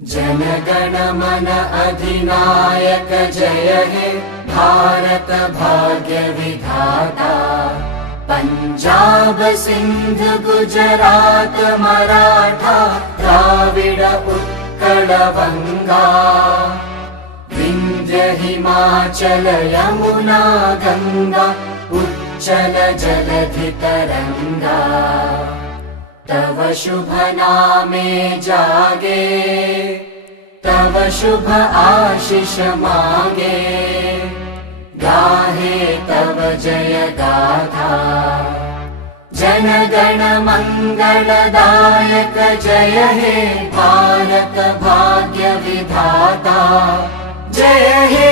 जनगण मन अधिनायक जय हे भारत भाग्य विधाता। पंजाब सिंध गुजरात मराठा द्राविड उत्कल बंगा। विंध्य हिमाचल यमुना गंगा उच्चल जलधि तरंगा। तव शुभ नामे जागे तव शुभ आशीष मांगे। गाहे तव जय गाथा जनगण मंगलदायक जय हे भारत भाग्य विधाता। जय हे